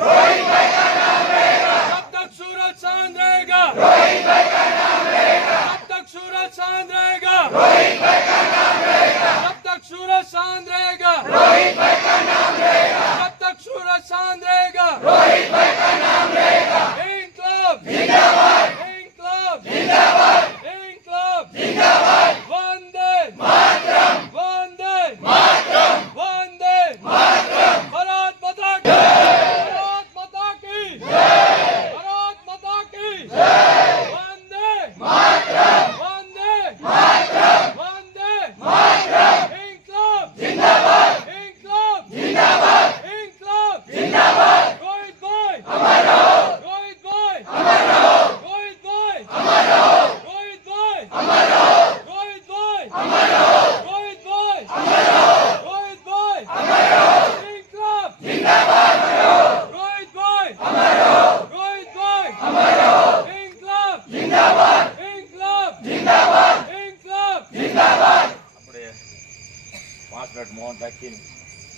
रोहित भाई का नाम रहेगा, जब तक सूरज चांद रहेगा, रोहित भाई का नाम रहेगा, जब तक सूरज चांद रहेगा, रोहित भाई का नाम रहेगा, जब तक सूरज चांद रहेगा, रोहित भाई का नाम रहेगा, जब तक सूरज चांद रहेगा, रोहित भाई का नाम रहेगा। इंकलाब जिंदाबाद, इंकलाब जिंदाबाद, इंकलाब जिंदाबाद, वंदे मातरम, वंदे मातरम, वंदे मातरम, भारत माता की जय, भारत माता की जय, भारत माता की जय, वंदे मातरम, वंदे मातरम, वंदे मातरम, इंकलाब जिंदाबाद, इंकलाब जिंदाबाद, इंकलाब जिंदाबाद, रोहित भाई अमर रहो, रोहित भाई अमर रहो, रोहित भाई अमर रहो, रोहित भाई अमर रहो, रोहित भाई अमर रहो, रोहित भाई अमर रहो, रोहित भाई अमर रहो, इंकलाब जिंदाबाद रहो, रोहित भाई अमर रहो, रोहित भाई अमर रहो, इंकलाब जिंदाबाद, इंकलाब जिंदाबाद, इंकलाब जिंदाबाद। આપણે 5 મિનિટ મૌન રાખીને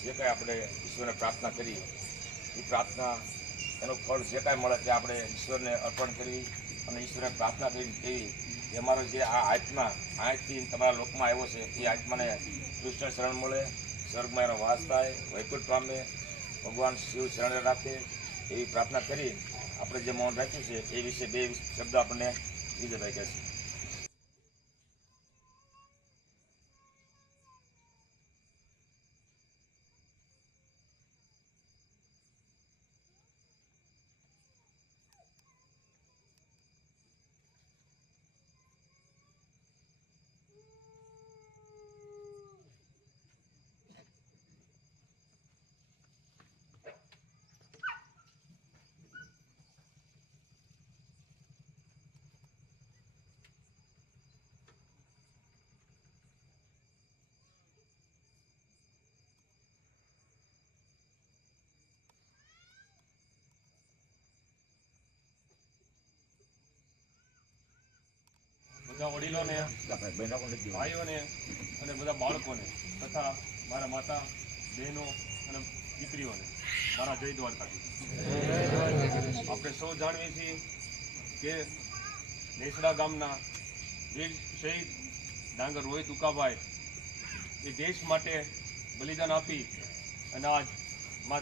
જે કાંઈ આપણે ઈશ્વરને પ્રાર્થના કરી એ પ્રાર્થના એનું ફળ જે કાંઈ મળે તે આપણે ઈશ્વરને અર્પણ કરવી અને ઈશ્વરને પ્રાર્થના કરીને કહેવી કે અમારો જે આ આત્મા અહીંથી તમારા લોકમાં આવ્યો છે એ આત્માને કૃષ્ણ શરણ મળે, સ્વર્ગમાં એનો વાસ થાય, વૈકુંઠ પામે, ભગવાન શિવ શરણે રાખે એવી પ્રાર્થના કરી આપણે જે મૌન રાખ્યું છે એ વિશે 2 શબ્દ આપણને વિજયભાઈ કહેશે. બધા વડીલોને, ભાઈઓને અને બધા બાળકોને તથા મારા માતા બહેનો અને દીકરીઓને મારા જય દ્વારકાથી. આપણે સૌ જાણીએ છીએ કે નેસડા ગામના વીર શહીદ ડાંગર રોહિત ઉકાભાઈ એ દેશ માટે બલિદાન આપી અને આજ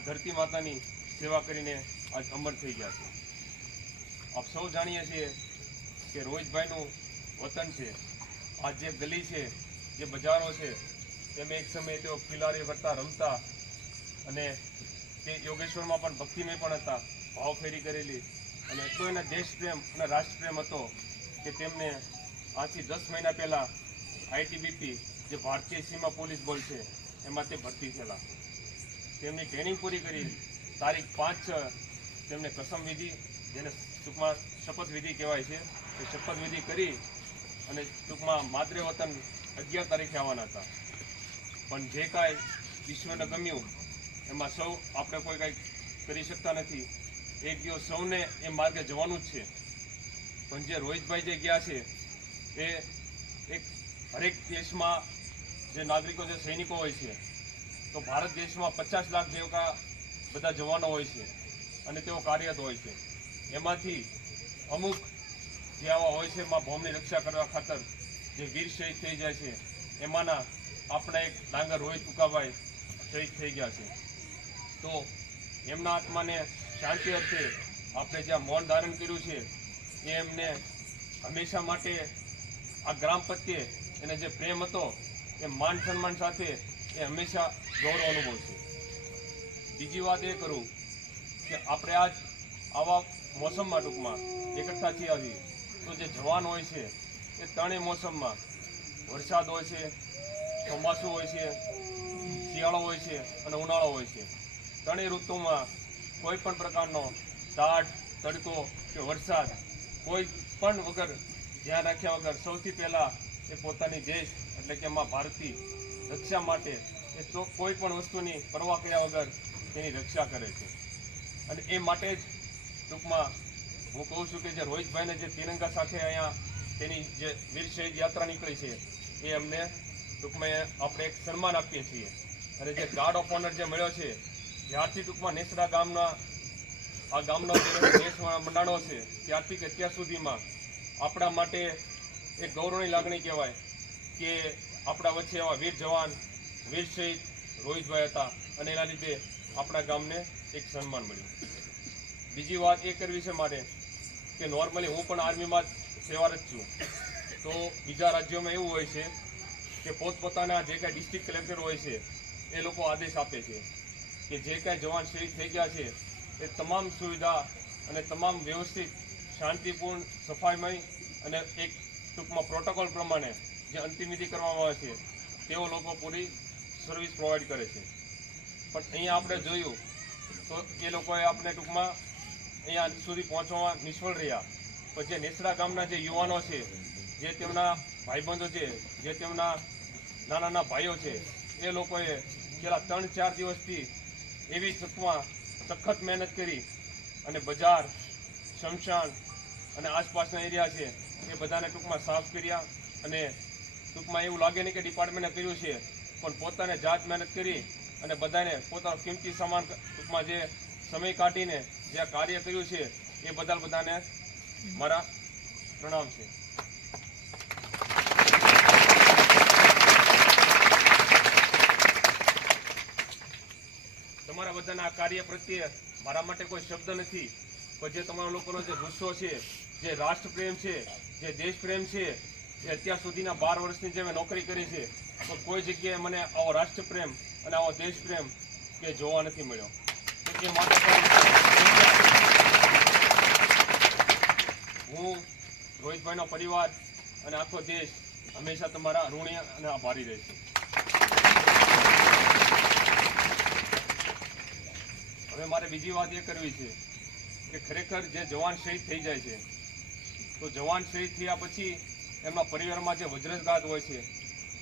ધરતી માતાની સેવા કરીને આજ અમર થઈ ગયા છે. આપ સૌ જાણીએ છીએ કે રોહિતભાઈનું વતન છે, આ જે ગલી છે, જે બજારો છે, તેમાં એક સમયે તેઓ ખિલાડી કરતા રમતા અને તે યોગેશ્વરમાં પણ ભક્તિમય પણ હતા, ભાવફેરી કરેલી અને એટલો એના દેશપ્રેમ અને રાષ્ટ્રપ્રેમ હતો કે તેમને આજથી 10 મહિના પહેલાં આઈટીબીપી જે ભારતીય સીમા પોલીસ બળ છે એમાં તે ભરતી થયેલા. તેમની ટ્રેનિંગ પૂરી કરી તારીખ 5 તેમને કસમ વિધિ, જેને ટૂંકમાં શપથવિધિ કહેવાય છે, એ શપથવિધિ કરી અને ટૂંકમાં માદરે વતન 11 તારીખે આવવાના હતા. પણ જે કાંઈ ઈશ્વરને ગમ્યું એમાં સૌ આપણે કોઈ કાંઈ કરી શકતા નથી. એક દિવસ સૌને એ માર્ગે જવાનું જ છે. પણ જે રોહિતભાઈ જે ગયા છે એ એક હરેક દેશમાં જે નાગરિકો, જે સૈનિકો હોય છે, તો ભારત દેશમાં 50 લાખ જેવા બધા જવાનો હોય છે અને તેઓ કાર્યરત હોય છે. એમાંથી અમુક જે આવા હોય છે માં ભૌમની રક્ષા કરવા ખાતર જે વીર શહીદ થઈ જાય છે, એમાંના આપણા એક ડાંગર રોહિત ઉકાભાઈ શહીદ થઈ ગયા છે. તો એમના આત્માને શાંતિ અર્થે આપણે જ્યાં મૌન ધારણ કર્યું છે એ એમને હંમેશા માટે આ ગ્રામ પ્રત્યે એને જે પ્રેમ હતો એ માન સન્માન સાથે એ હંમેશા ગૌરવ અનુભવશે. બીજી વાત એ કરું કે આપણે આજ આવા મોસમમાં ટૂંકમાં એકઠા થયા છીએ તો જે જવાન હોય છે એ ત્રણેય મોસમમાં વરસાદ હોય છે, ચોમાસું હોય છે, શિયાળો હોય છે અને ઉનાળો હોય છે. ત્રણેય ઋતુમાં કોઈ પણ પ્રકારનો ટાઢ, તડકો કે વરસાદ કોઈ પણ વગર ધ્યાન રાખ્યા વગર સૌથી પહેલાં એ પોતાની દેશ એટલે કે માં ભારતની રક્ષા માટે એ તો કોઈ પણ વસ્તુની પરવા કર્યા વગર તેની રક્ષા કરે છે. અને એ માટે જ ટૂંકમાં હું કહું છું કે જે રોહિતભાઈને જે તિરંગા સાથે અહીંયા તેની જે વીર શહીદ યાત્રા નીકળી છે એ અમને ટૂંકમાં આપણે એક સન્માન આપીએ છીએ. અને જે ગાર્ડ ઓફ ઓનર જે મળ્યો છે, જ્યારથી ટૂંકમાં નેસડા ગામના આ ગામનો જે દેશ મંડાણો છે ત્યારથી કે અત્યાર સુધીમાં આપણા માટે એક ગૌરવની લાગણી કહેવાય કે આપણા વચ્ચે એવા વીર જવાન વીર શહીદ રોહિતભાઈ હતા અને એના લીધે આપણા ગામને એક સન્માન મળ્યું. બીજી વાત એ કરવી છે મારે કે નોર્મલી હું પણ આર્મીમાં સેવારત છું, તો બીજા રાજ્યોમાં એવું હોય છે કે પોતપોતાના જે કાંઈ ડિસ્ટ્રિક્ટ કલેક્ટર હોય છે એ લોકો આદેશ આપે છે કે જે કાંઈ જવાન શહીદ થઈ ગયા છે એ તમામ સુવિધા અને તમામ વ્યવસ્થિત શાંતિપૂર્ણ સફાઈમય અને એક ટૂંકમાં પ્રોટોકોલ પ્રમાણે જે અંતિમવિધિ કરવામાં આવે છે તેઓ લોકો પૂરી સર્વિસ પ્રોવાઈડ કરે છે. પણ અહીંયા આપણે જોયું તો એ લોકોએ આપણે ટૂંકમાં અહીંયા સુધી પહોંચવામાં નિષ્ફળ રહ્યા. પણ જે નેસડા ગામના જે યુવાનો છે, જે તેમના ભાઈબંધો છે, જે તેમના નાના ભાઈઓ છે, એ લોકોએ છેલ્લા 3-4 દિવસથી એવી ટૂંકમાં સખત મહેનત કરી અને બજાર, શમશાન અને આસપાસના એરિયા છે એ બધાને ટૂંકમાં સાફ કર્યા. અને ટૂંકમાં એવું લાગે નહીં કે ડિપાર્ટમેન્ટે કર્યું છે, પણ પોતાને જાત મહેનત કરી અને બધાને પોતાનો કિંમતી સામાન ટૂંકમાં જે સમય કાઢીને જે આ કાર્ય કર્યું છે એ બદલ બધાને મારા પ્રણામ છે. તમારા બધાના આ કાર્ય પ્રત્યે મારા માટે કોઈ શબ્દ નથી, પણ જે તમારા લોકોનો જે ગુસ્સો છે, જે રાષ્ટ્રપ્રેમ છે, જે દેશપ્રેમ છે, એ અત્યાર સુધીના 12 વર્ષની જે મેં નોકરી કરી છે તો કોઈ જગ્યાએ મને આવો રાષ્ટ્રપ્રેમ અને આવો દેશપ્રેમ કે જોવા નથી મળ્યો. તો એ માટે હું રોહિતભાઈનો પરિવાર અને આખો દેશ હંમેશા તમારા ઋણી અને આભારી રહેશે. હવે મારે બીજી વાત એ કરવી છે કે ખરેખર જે જવાન શહીદ થઈ જાય છે તો જવાન શહીદ થયા પછી એમના પરિવારમાં જે વજ્રઘાત હોય છે,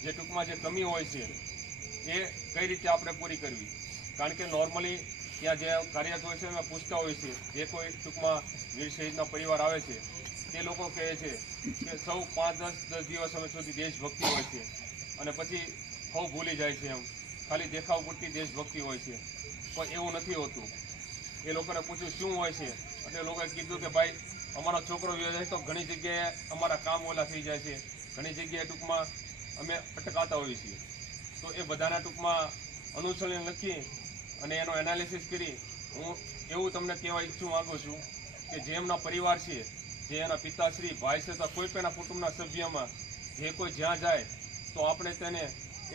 જે ટૂંકમાં જે કમી હોય છે એ કઈ રીતે આપણે પૂરી કરવી. કારણ કે નોર્મલી ત્યાં જે કાર્યરત હોય છે એમાં પૂછતા હોય છે, જે કોઈ ટૂંકમાં વીર શહીદના પરિવાર આવે છે તે લોકો કહે છે કે સૌ 5-10 દિવસ અમે સુધી દેશભક્તિ હોય છે અને પછી સૌ ભૂલી જાય છે. એમ ખાલી દેખાવ પૂરતી દેશભક્તિ હોય છે, પણ એવું નથી હોતું. એ લોકોને પૂછ્યું શું હોય છે, એટલે લોકોએ કીધું કે ભાઈ અમારો છોકરો વ્યો જાય તો ઘણી જગ્યાએ અમારા કામ ઓલા થઈ જાય છે, ઘણી જગ્યાએ ટૂંકમાં અમે અટકાતા હોઈએ છીએ. તો એ બધાના ટૂંકમાં અનુસરણ લખી અને એનો એનાલિસિસ કરી હું એવું તમને કહેવા ઈચ્છું માગું છું કે જે એમના પરિવાર છે, જે એના પિતાશ્રી, ભાઈ છે, અથવા કોઈ પણ કુટુંબના સભ્યમાં જે કોઈ જ્યાં જાય તો આપણે તેને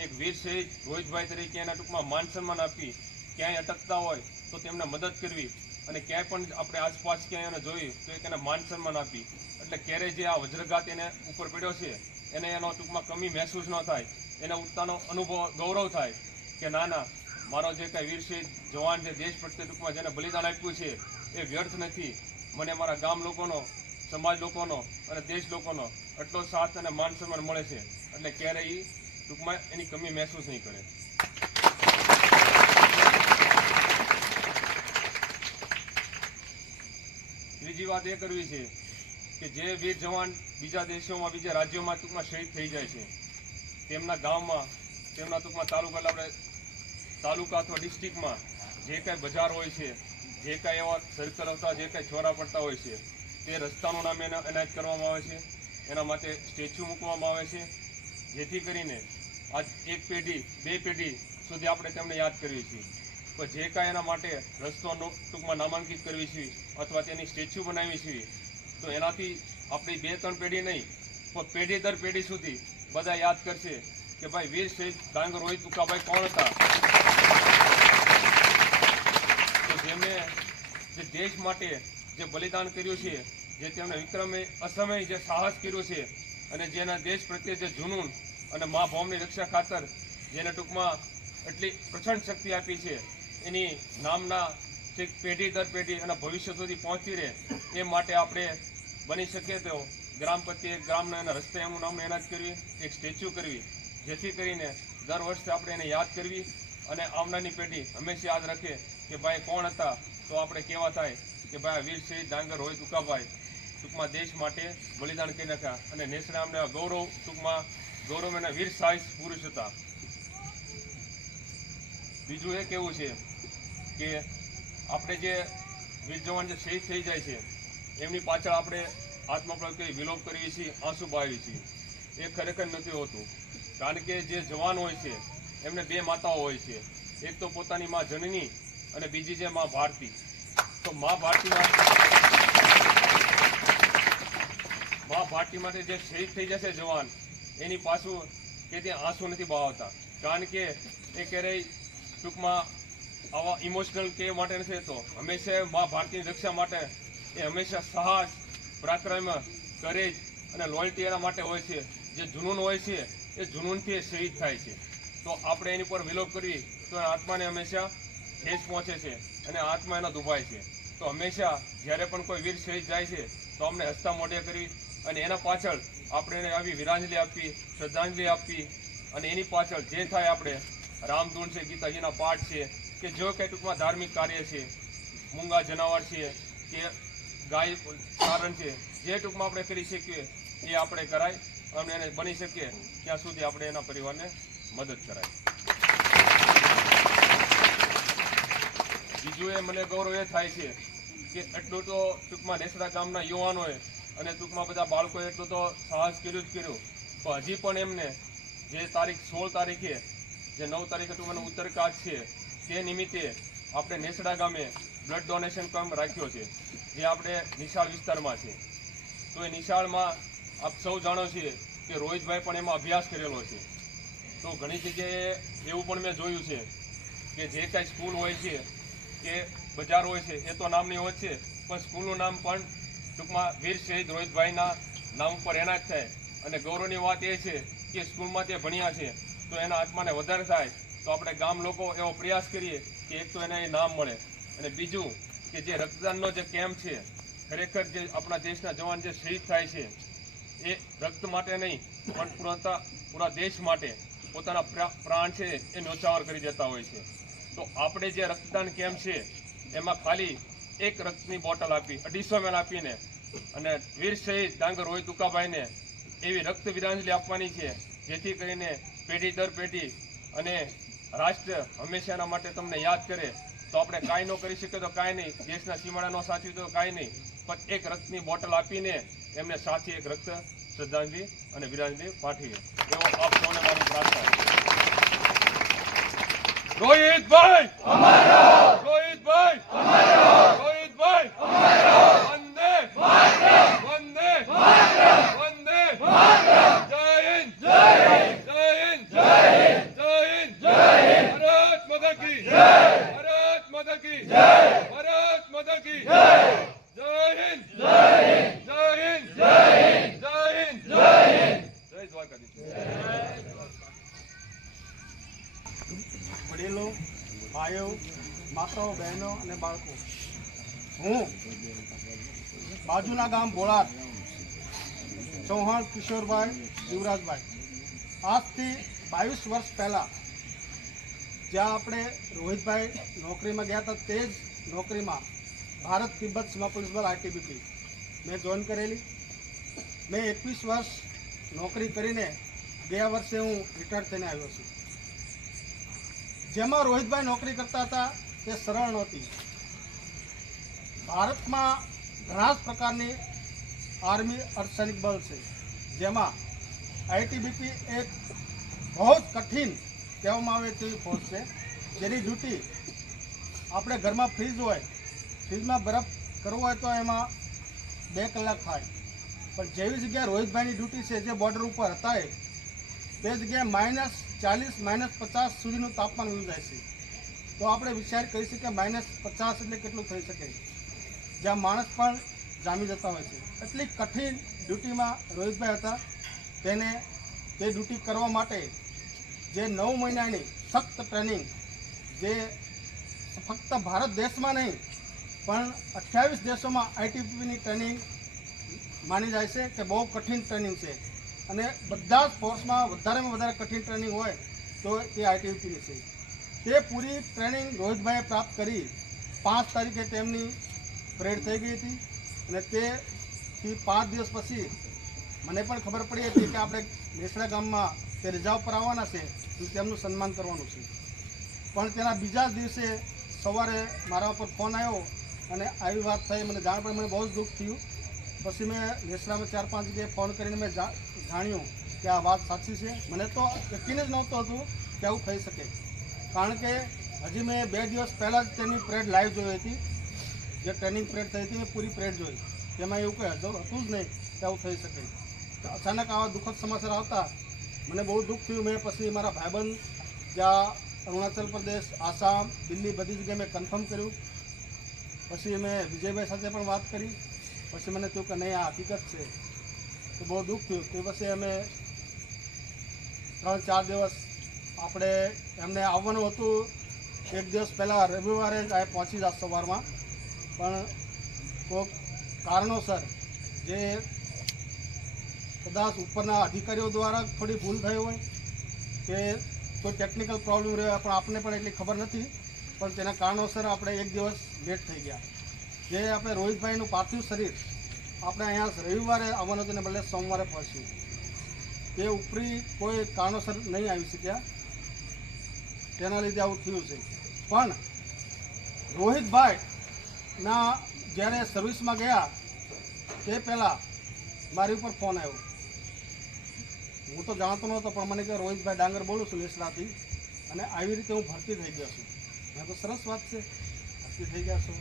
એક વીર શહીદ રોહિતભાઈ તરીકે એના ટૂંકમાં માન સન્માન આપી, ક્યાંય અટકતા હોય તો તેમને મદદ કરવી અને ક્યાંય પણ આપણે આસપાસ ક્યાંય એને જોઈએ તો એક એને માન સન્માન આપી. એટલે ક્યારેય જે આ વજ્રઘાત એને ઉપર પડ્યો છે એને એનો ટૂંકમાં કમી મહેસૂસ ન થાય, એને ઉત્તાનો અનુભવ ગૌરવ થાય કે ના મારો જે કાંઈ વીર શહીદ જવાન જે દેશ પ્રત્યે ટૂંકમાં જેને બલિદાન આપ્યું છે એ વ્યર્થ નથી. મને મારા ગામ લોકોનો, સમાજ લોકોનો અને દેશ લોકોનો એટલો સાથ અને માન સન્માન મળે છે એટલે ક્યારેય ટૂંકમાં એની કમી મહેસૂસ નહીં કરે. ત્રીજી વાત એ કરવી છે કે જે વીર જવાન બીજા દેશોમાં, બીજા રાજ્યોમાં ટૂંકમાં શહીદ થઈ જાય છે તેમના ગામમાં, તેમના ટૂંકમાં તાલુકા અથવા ડિસ્ટ્રિક્ટમાં જે કાંઈ બજાર હોય છે, જે કાંઈ એવા સર્કલ હતા, જે કાંઈ ચોરા પડતા હોય છે તે રસ્તાનું નામ એનાયત કરવામાં આવે છે. એના માટે સ્ટેચ્યુ મૂકવામાં આવે છે જેથી કરીને આજ 1 પેઢી 2 પેઢી સુધી આપણે તેમને યાદ કરીએ છીએ. પણ જે કાંઈ એના માટે રસ્તોનું ટૂંકમાં નામાંકિત કરવી છે અથવા તેની સ્ટેચ્યુ બનાવી છે તો એનાથી આપણી 2-3 પેઢી નહીં પણ પેઢી દર પેઢી સુધી બધા યાદ કરશે કે ભાઈ વીર શહીદ ડાંગર રોહિત ઉકાભાઈ કોણ હતા, તો જેમણે જે દેશ માટે જે બલિદાન કર્યું છે, જે તેમણે વિક્રમે અસમય જે સાહસ કર્યું છે અને જેના દેશ પ્રત્યે જે જુનૂન અને મા ભૌમની રક્ષા ખાતર જેને ટૂંકમાં એટલી પ્રચંડ શક્તિ આપી છે, એની નામના જે પેઢી દર પેઢી અને ભવિષ્ય સુધી પહોંચી રહે એ માટે આપણે બની શકીએ તો ગ્રામ પ્રત્યે ગ્રામના એના રસ્તે એનું નામ એનાયત કરવી, એક સ્ટેચ્યુ કરવી, જેથી કરીને દર વર્ષે આપણે એને યાદ કરવી અને આવનારી પેઢી હંમેશા યાદ રાખે કે ભાઈ કોણ હતા, તો આપણે કહેવા થાય કે ભાઈ વીર શહીદ ડાંગર રોહિત ઉકાભાઈ ટૂંકમાં દેશ માટે બલિદાન કરી નાખ્યા અને નેસડા અમને ગૌરવ ટૂંકમાં ગૌરવ એના વીર સાહસ પુરુષ હતા. બીજું એ કહેવું છે કે આપણે જે વીર જવાન જે શહીદ થઈ જાય છે એમની પાછળ આપણે આત્મપ્રયોગ કરી વિલોપ કરીએ છીએ, આંસુ બહાવીએ છીએ. એ ખરેખર નથી હોતું. કારણ કે જે જવાન હોય છે એમને બે માતાઓ હોય છે. એક તો પોતાની માં જનની અને બીજી છે માં ભારતી. તો માં ભારતી માટે જે શહીદ થઈ જશે જવાન, એની પાછું કે ત્યાં આંસુ નથી બહાવતા. કારણ કે એ ક્યારેય ટૂંકમાં આવા ઇમોશનલ કે માટે નથી રહેતો. હંમેશા મા ભારતીની રક્ષા માટે એ હંમેશા સાહસ, પરાક્રમ, કરેજ અને લોયલ્ટી એના માટે હોય છે. જે જુનૂન હોય છે એ જુનૂનથી એ શહીદ થાય છે. તો આપણે એની પર વિલોપ કરવી તો આત્માને હંમેશા ઠેસ પહોંચે છે અને આત્મા એનો દુભાય છે. તો હંમેશા જ્યારે પણ કોઈ વીર શહીદ જાય છે તો અમને હસતા મોઢે કરી અને એના પાછળ આપણે એને આવી વીરાંજલિ આપવી, શ્રદ્ધાંજલિ આપવી. અને એની પાછળ જે થાય આપણે રામધૂન છે, ગીતાજીના પાઠ છે, કે જો કંઈ ટૂંકમાં ધાર્મિક કાર્ય છે, મૂંગા જનાવર છે કે ગાય ચારણ છે, જે ટૂંકમાં આપણે કરી શકીએ એ આપણે કરાય અને એને બની શકીએ ત્યાં સુધી આપણે એના પરિવારને મદદ કરાય. બીજું એ મને ગૌરવ એ થાય છે કે એટલું તો ટૂંકમાં નેસડા ગામના યુવાનોએ અને ટૂંકમાં બધા બાળકોએ એટલું તો સાહસ કર્યું જ કર્યું, તો હજી પણ એમને જે તારીખ 16 તારીખે જે 9 તારીખે ટૂંકમાં ઉત્તરકાજ છે તે નિમિત્તે આપણે નેસડા ગામે બ્લડ ડોનેશન કેમ્પ રાખ્યો છે, જે આપણે નિશાળ વિસ્તારમાં છે. તો એ નિશાળમાં આપ સૌ જાણો છીએ કે રોહિતભાઈ પણ એમાં અભ્યાસ કરેલો છે. તો ઘણી જગ્યાએ એવું પણ મેં જોયું છે કે જે કાંઈ સ્કૂલ હોય છે કે બજાર હોય છે એ તો નામની હોય છે, પણ સ્કૂલનું નામ પણ ટૂંકમાં વીર શહીદ રોહિતભાઈના નામ ઉપર એના જ થાય. અને ગૌરવની વાત એ છે કે સ્કૂલમાં તે ભણ્યા છે તો એના આત્માને વધારે થાય. તો આપણે ગામ લોકો એવો પ્રયાસ કરીએ કે એક તો એને એ નામ મળે, અને બીજું કે જે રક્તદાનનો જે કેમ્પ છે, ખરેખર જે આપણા દેશના જવાન જે શહીદ થાય છે એ રક્ત માટે નહીં પણ પૂરા દેશ માટે પોતાના પ્રાણ છે એ ન્યોછાવર કરી દેતા હોય છે. તો આપણે જે રક્તદાન કેમ્પ છે એમાં ખાલી એક રક્તની બોટલ આપી 250 ml આપીને અને વીર શહીદ ડાંગર રોહિત ઉકાભાઈને એવી રક્ત વિરાંજલિ આપવાની છે, જેથી કરીને પેઢી દર પેઢી અને રાષ્ટ્ર હંમેશા એના માટે તમને યાદ કરે. તો આપણે કાંઈ ન કરી શકીએ તો કાંઈ નહીં, દેશના સીમાડા ન સાચવી તો કાંઈ નહીં, પણ એક રક્તની બોટલ આપીને એમને સાચી એક રક્ત શ્રદ્ધાંજલિ અને વિરાંજલિ પાઠવીએ એવો આપ સૌને મારી પ્રાર્થના છે. રોહિતભાઈ રોહિતભાઈ રોહિતભાઈ વંદે વંદે વંદે જય હિન્દ જય હિન્દ જય હિન્દ ભારત માતા કી જય, ભારત માતા કી જય, ભારત માતા કી જય, જય હિન્દ જય હિન્દ જય હિન્દ જય હિન્દ જય હિન્દ જય હિન્દ જય દ્વારકાધીશ. વડીલો, ભાઈઓ, માતાઓ, બહેનો અને બાળકો, હું બાજુના ગામ ભોળાદ ચૌહાણ કિશોરભાઈ યુવરાજભાઈ આજથી 22 વર્ષ પહેલાં જ્યાં આપણે રોહિતભાઈ નોકરીમાં ગયા હતા તે જ નોકરીમાં ભારત તિબ્બત સીમા પોલીસ બળ ITBP મેં જોઈન કરેલી. મેં 21 વર્ષ નોકરી કરીને ગયા વર્ષે હું રિટાયર થઈને આવ્યો છું. જેમાં રોહિતભાઈ નોકરી કરતા હતા તે સરળ નહોતી. ભારતમાં ઘણા જ પ્રકારની આર્મી અર્ધસૈનિક બળ છે, જેમાં ITBP એક બહુ જ કઠિન કહેવામાં આવે તેવી ફોર્સ છે, જેની ડ્યુટી આપણે ઘરમાં ફ્રીજ હોય, ફ્રીજમાં બરફ કરવો હોય તો એમાં 2 કલાક થાય, પણ જેવી જગ્યાએ રોહિતભાઈની ડ્યુટી છે જે બોર્ડર ઉપર હતા તે જગ્યાએ -40 -50 સુધીનું તાપમાન વયું જાય છે. તો આપણે વિચાર કરી શકીએ -50 એટલે કેટલું થઈ શકે, જ્યાં માણસ પણ જામી જતા હોય છે. એટલી કઠિન ડ્યુટીમાં રોહિતભાઈ હતા. તેને તે ડ્યુટી કરવા માટે જે 9 મહિનાની સખ્ત ટ્રેનિંગ, જે ફક્ત ભારત દેશમાં નહીં પણ 28 દેશોમાં ITBPની ટ્રેનિંગ માની જાય છે કે બહુ કઠિન ટ્રેનિંગ છે, અને બધા જ ફોર્સમાં વધારેમાં વધારે કઠિન ટ્રેનિંગ હોય તો એ ITBPની છે. તે પૂરી ટ્રેનિંગ રોહિતભાઈએ પ્રાપ્ત કરી 5 તારીખે તેમની પરેડ થઈ ગઈ હતી, અને તેથી 5 દિવસ પછી મને પણ ખબર પડી હતી કે આપણે નેસડા ગામમાં તે રજા ઉપર આવવાના છે અને તેમનું સન્માન કરવાનું છે. પણ તેના બીજા દિવસે સવારે મારા ઉપર ફોન આવ્યો અને આવી વાત થઈ, મને જાણ પડી, મને બહુ જ દુઃખ થયું. પછી મેં નેસડામાં 4-5 જગ્યાએ ફોન કરીને મેં જાણ્યું કે આ વાત સાચી છે. મને તો યકીન જ નહોતું હતું કે આવું થઈ શકે, કારણ કે હજી મેં 2 દિવસ પહેલાં જ તેની પરેડ લાઈવ જોઈ હતી. જે ટ્રેનિંગ પરેડ થઈ હતી મેં પૂરી પરેડ જોઈ, તેમાં એવું કંઈ હતું જ નહીં કે આવું થઈ શકે. તો અચાનક આવા દુઃખદ સમાચાર આવતા મને બહુ દુઃખ થયું. મેં પછી મારા ભાઈબંધ જ્યાં અરુણાચલ પ્રદેશ, આસામ, દિલ્હી બધી જગ્યાએ મેં કન્ફર્મ કર્યું. પછી મેં વિજયભાઈ સાથે પણ વાત કરી. પછી મને થયું કે નહીં, આ હકીકત છે. તો બહુ દુઃખ થયું. તે પછી અમે 3-4 દિવસ આપણે એમને આવવાનું હતું. 1 દિવસ પહેલાં રવિવારે જ આ પહોંચી જાત સવારમાં, પણ કોઈક કારણોસર જે કદાચ ઉપરના અધિકારીઓ દ્વારા થોડી ભૂલ થઈ હોય કે કોઈ ટેકનિકલ પ્રોબ્લેમ રહ્યો, પણ આપણને પણ એટલી ખબર નથી. પણ તેના કારણોસર આપણે 1 દિવસ લેટ થઈ ગયા. જે આપણે રોહિતભાઈનું પાર્થિવ શરીર આપણે અહીંયા રવિવારે આવવાનું તેને બદલે સોમવારે પહોંચ્યું. તે ઉપરી કોઈ કારણોસર નહીં આવી શક્યા, તેના લીધે આવું થયું છે. પણ રોહિતભાઈના જ્યારે સર્વિસમાં ગયા તે પહેલાં મારી ઉપર ફોન આવ્યો. હું તો જાણતો નહોતો, પણ મને કે રોહિતભાઈ ડાંગર બોલું છું નેસડાથી, અને આવી રીતે હું ભરતી થઈ ગયો છું. મેં તો સરસ વાત છે, ભરતી થઈ ગયા છું,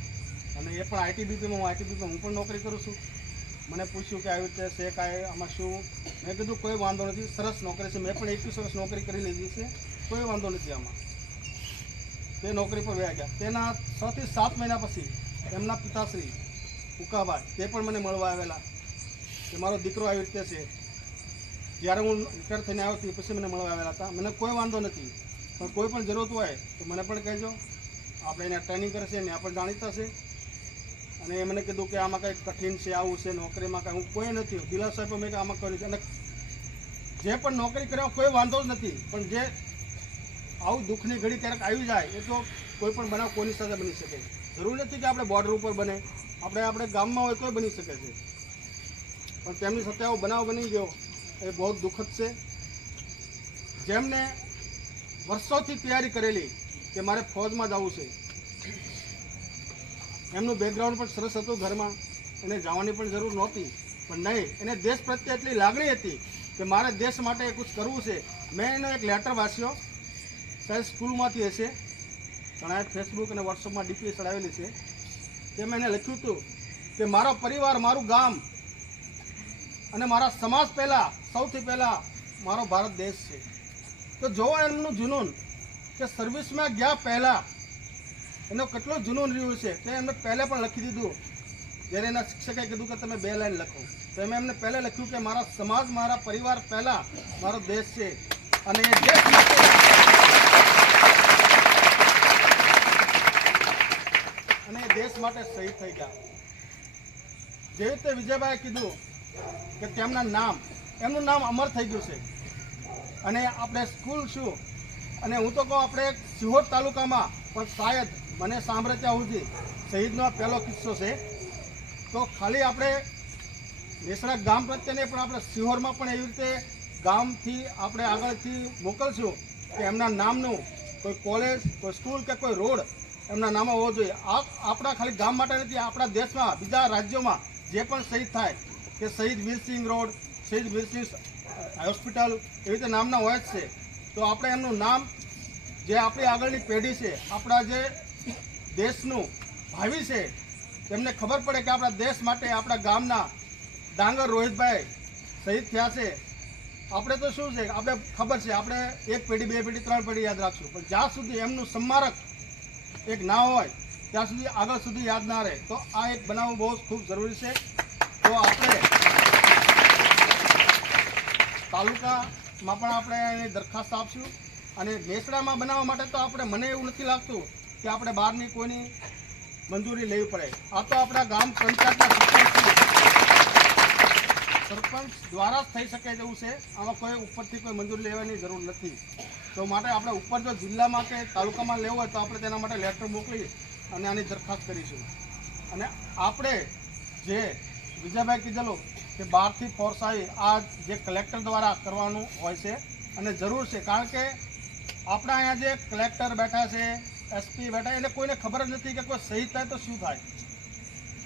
અને એ પણ આઈટીબીપીમાં હું પણ નોકરી કરું છું. મને પૂછ્યું કે આવી રીતે છે કાંઈ આમાં શું? મેં કીધું કોઈ વાંધો નથી, સરસ નોકરી છે. મેં પણ 21 વર્ષ નોકરી કરી લીધી છે, કોઈ વાંધો નથી આમાં. તે નોકરી પર વયા ગયા. તેના 6 થી 7 મહિના પછી એમના પિતાશ્રી ઉકાભાઈ તે પણ મને મળવા આવેલા કે મારો દીકરો આવી રીતે છે. જ્યારે હું રિટાયર થઈને આવ્યો તે પછી મને મળવા આવેલા હતા. મને કોઈ વાંધો નથી, પણ કોઈ પણ જરૂરત હોય તો મને પણ કહેજો. આપણે એને ટ્રેનિંગ કરશે ને આપણે જાણીતા છે. અને એ મને કીધું કે આમાં કંઈક કઠિન છે, આવું છે નોકરીમાં કાંઈ. હું કોઈ નથી દિલાસો આપ્યો મેં કે આમાં કર્યું છે. અને જે પણ નોકરી કર્યો કોઈ વાંધો જ નથી, પણ જે આવું દુઃખની ઘડી ક્યારેક આવી જાય એ તો કોઈ પણ બનાવ કોની સાથે બની શકે. જરૂર નથી કે આપણે બોર્ડર ઉપર બને, આપણે ગામમાં હોય તોય બની શકે છે. પણ તેમની સાથે આવો બનાવ બની ગયો એ બહુ દુઃખદ છે. જેમને વર્ષોથી તૈયારી કરેલી કે મારે ફૌજમાં જવું છે, એમનું બેકગ્રાઉન્ડ પણ સરસ હતું ઘરમાં, એને જવાની પણ જરૂર નહોતી, પણ નહીં, એને દેશ પ્રત્યે એટલી લાગણી હતી કે મારે દેશ માટે કંઈક કરવું છે. મેં એનો એક લેટર વાંચ્યો, સાહેબ સ્કૂલમાંથી હશે, ઘણા ફેસબુક અને વોટ્સઅપમાં ડીપી ચડાવેલી છે. તેમાં એને લખ્યું હતું કે મારો પરિવાર, મારું ગામ અને મારા સમાજ પહેલાં, સૌથી પહેલાં મારો ભારત દેશ છે. તો જોવો એમનું જુનૂન કે સર્વિસમાં ગયા પહેલાં એનો કેટલો જુનૂન રહ્યું છે. તે એમને પહેલે પણ લખી દીધું. જ્યારે એના શિક્ષકે કીધું કે તમે 2 લાઈન લખો, તો એમ એમને પહેલે લખ્યું કે મારા સમાજ, મારા પરિવાર પહેલાં મારો દેશ છે. અને એ દેશ માટે શહીદ થઈ ગયા. જે રીતે વિજયભાઈએ કીધું કે એમનું નામ અમર થઈ ગયું છે. અને આપણે સ્કૂલ શું, અને હું તો કહું આપણે સિહોર તાલુકામાં પણ શાયદ મને સાંભળે ત્યાં સુધી શહીદનો પહેલો કિસ્સો છે. તો ખાલી આપણે નેસડા ગામ પ્રત્યે નહીં, પણ આપણે સિહોરમાં પણ એવી રીતે ગામથી આપણે આગળથી મોકલશું કે એમના નામનું કોઈ કોલેજ, કોઈ સ્કૂલ કે કોઈ રોડ એમના નામ હોવો જોઈએ. આપણા ખાલી ગામ માટે નથી, આપણા દેશમાં બીજા રાજ્યોમાં જે પણ શહીદ થાય કે શહીદ વીરસિંહ રોડ, શહીદ વીરસિંહ હોસ્પિટલ એવી રીતે નામના હોય જ છે. તો આપણે એમનું નામ, જે આપણી આગળની પેઢી છે, આપણા જે દેશનું ભાવિ છે, તેમને ખબર પડે કે આપણા દેશ માટે આપણા ગામના ડાંગર રોહિતભાઈ શહીદ થયા છે. આપણે તો શું છે, આપણે ખબર છે, આપણે 1 પેઢી 2 પેઢી 3 પેઢી યાદ રાખશું, પણ જ્યાં સુધી એમનું સ્મારક એક ના હોય ત્યાં સુધી આગળ સુધી યાદ ના રહે. તો આ એક બનાવવું બહુ ખૂબ જરૂરી છે. તો આપણે તાલુકામાં પણ આપણે એની દરખાસ્ત આપશું. અને નેસડામાં બનાવવા માટે તો આપણે, મને એવું નથી લાગતું કે આપણે બહારની કોઈની મંજૂરી લેવી પડે. આ તો આપણા ગામ પંચાયતના સરપંચ દ્વારા જ થઈ શકે તેવું છે. આમાં કોઈ ઉપરથી કોઈ મંજૂરી લેવાની જરૂર નથી. તો માટે આપણે ઉપર જો જિલ્લામાં કે તાલુકામાં લેવું હોય તો આપણે તેના માટે લેટર મોકલી અને આની દરખાસ્ત કરીશું. અને આપણે જે વિજયભાઈ કીધેલું કે બહારથી ફોર્સ આવી આ જે કલેક્ટર દ્વારા કરવાનું હોય છે, અને જરૂર છે, કારણ કે આપણા અહીંયા જે કલેક્ટર બેઠા છે, એસપી બેઠા, એને કોઈને ખબર જ નથી કે કોઈ શહીદ થાય તો શું થાય.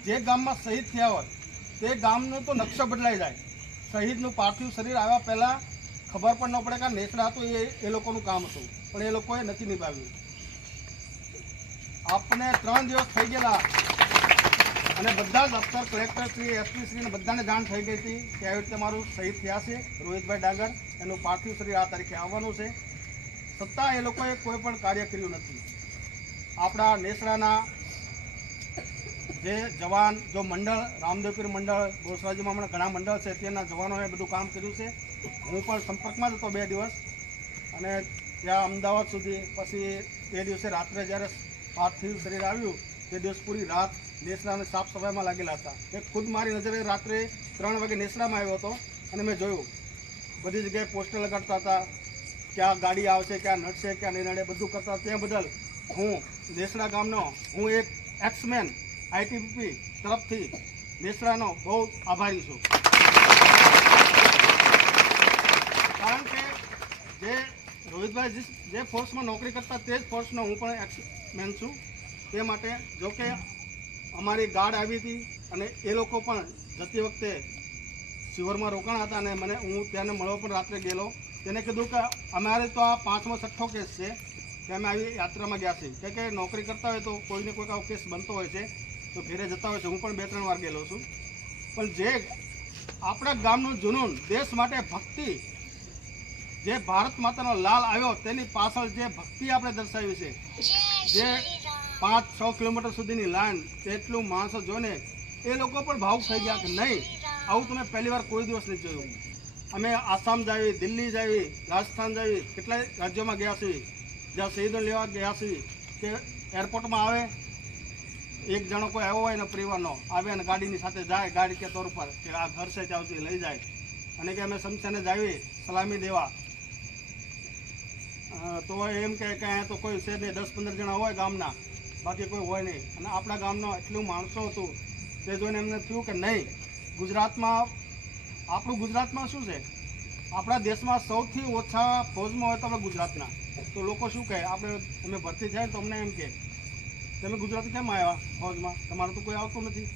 જે ગામમાં શહીદ થયા હોય તે ગામનો તો નકશો બદલાઈ જાય. શહીદનું પાર્થિવ શરીર આવ્યા પહેલાં ખબર પણ ન પડે કે નેસડા હતું એ લોકોનું કામ હતું, પણ એ લોકોએ નથી નિભાવ્યું. આપણે 3 દિવસ થઈ ગયેલા અને બધા જ અફસર, કલેક્ટર શ્રી, એસપી શ્રીને બધાને જાણ થઈ ગઈ હતી કે આવી રીતે મારું શહીદ થયા છે રોહિતભાઈ ડાંગર, એનું પાર્થિવ શરીર આ તારીખે આવવાનું છે. છતાં એ લોકોએ કોઈ પણ કાર્ય કર્યું નથી. આપણા નેસડાના જે જવાન, જો મંડળ, રામદેવપીર મંડળ, ગોસરાજીમાં હમણાં ઘણા મંડળ છે, તેના જવાનોએ બધું કામ કર્યું છે. હું પણ સંપર્કમાં જ હતો 2 દિવસ, અને ત્યાં અમદાવાદ સુધી. પછી તે દિવસે રાત્રે જ્યારે પાર્થિવ શરીર આવ્યું તે દિવસ પૂરી રાત નેસડાને સાફ સફાઈમાં લાગેલા હતા. એ ખુદ મારી નજરે રાત્રે 3 વાગે નેસડામાં આવ્યો હતો અને મેં જોયું બધી જગ્યાએ પોસ્ટર લગાડતા હતા, ક્યાં ગાડી આવશે, ક્યાં નડશે, ક્યાં નહીં નડે, બધું કરતા. તે બદલ હું નેસડા ગામનો, હું એક એક્સમેન આઈટીબીપી તરફથી નેસડાનો બહુ આભારી છું. કારણ કે જે રોહિતભાઈ જે ફોર્સમાં નોકરી કરતા તે જ ફોર્સનો હું પણ એક્સમેન છું. તે માટે જોકે અમારી ગાર્ડ આવી હતી અને એ લોકો પણ જતી વખતે શિહોરમાં રોકાણ હતા અને હું તેને મળવા પણ રાત્રે ગયેલો. તેને કીધું કે અમારે તો આ 5મો 6ઠ્ઠો કેસ છે કે અમે આવી યાત્રામાં ગયા છીએ. કે નોકરી કરતા હોય તો કોઈને કોઈક આવો કેસ બનતો હોય છે તો ઘરે જતા હોય છે. હું પણ 2-3 વાર ગયેલો છું. પણ જે આપણા ગામનું જુનૂન, દેશ માટે ભક્તિ, જે ભારત માતાનો લાલ આવ્યો તેની પાછળ જે ભક્તિ આપણે દર્શાવી છે, જે 5-6 કિલોમીટર સુધીની લાઈન, તેટલું માણસો જોઈને એ લોકો પણ ભાવુક થઈ ગયા કે નહીં, આવું તમે પહેલી વાર કોઈ દિવસ નહીં જોયું. અમે આસામ જાવી, દિલ્હી જાવી, રાજસ્થાન જાવી, કેટલાય રાજ્યોમાં ગયા છીએ, જ્યાં શહીદો લેવા ગયા છીએ. કે એરપોર્ટમાં આવે, એક જણો કોઈ આવ્યો હોય ને પરિવારનો આવે અને ગાડીની સાથે જાય, ગાડી કે તોર ઉપર કે આ ઘર છે ત્યાં સુધી લઈ જાય, અને કે અમે શમશાને જાવી સલામી દેવા. તો એમ કે અહીંયા તો કોઈ છે નહીં, 10-15 જણા હોય ગામના, બાકી કોઈ હોય નહીં. અને આપણા ગામનો એટલું માણસો હતું તે જોઈને એમને થયું કે નહીં, ગુજરાતમાં, આપણું ગુજરાતમાં શું છે, આપણા દેશમાં સૌથી ઓછા ફોજમાં હોય તો આપણે ગુજરાતના. તો લોકો શું કહે, અમે ભરતી થાય તો અમને એમ કહે તમે ગુજરાતી કેમ આવ્યા ફોજમાં, તમારું તો કોઈ આવતું નથી,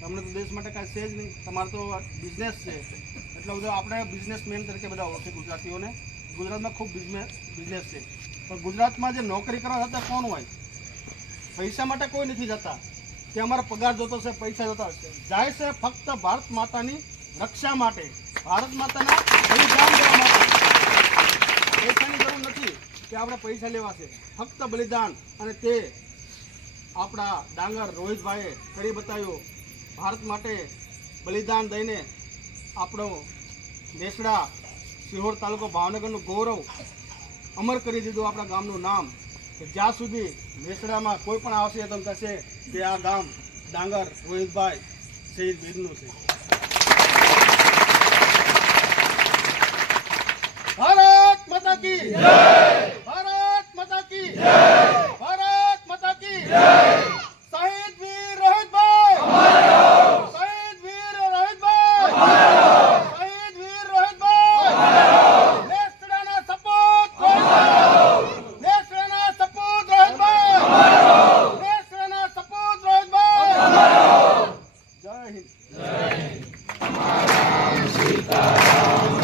તમને તો દેશ માટે કાંઈ છે જ નહીં, તમારો તો બિઝનેસ છે. એટલે બધું આપણે બિઝનેસમેન તરીકે બધા ઓળખે ગુજરાતીઓને. ગુજરાતમાં ખૂબ બિઝનેસ છે. પણ ગુજરાતમાં જે નોકરી કરવા જતા કોણ હોય, પૈસા માટે કોઈ નથી જતા કે અમારો પગાર જોતો છે, પૈસા જોતા હશે, જાય છે ફક્ત ભારત માતાની રક્ષા માટે, ભારત માતાના બલિદાન દેવા માટે. પૈસાની જરૂર નથી કે આપણે પૈસા લેવા છે, ફક્ત બલિદાન. અને તે આપણા ડાંગર રોહિતભાઈએ કરી બતાવ્યું. ભારત માટે બલિદાન દઈને આપણો નેસડા, સિહોર તાલુકો, ભાવનગરનું ગૌરવ અમર કરી દીધું, આપણા ગામનું નામ. કે જ્યાં સુધી નેસડામાં કોઈ પણ આવશે તો કહેશે કે આ ગામ ડાંગર રોહિતભાઈ શહીદ વીરનું છે. ભારત માતા કી જય! ભારત માતા કી જય! ભારત માતા કી જય! શહીદ વીર રોહિતભાઈ અમારો! શહીદ વીર રોહિતભાઈ અમારો! શહીદ વીર રોહિતભાઈ અમારો! નેસડાના સપૂત રોહિતભાઈ! નેસડાના સપૂત રોહિતભાઈ અમારો! નેસડાના સપૂત રોહિતભાઈ અમારો! જય હિન્દ. જય હિન્દ.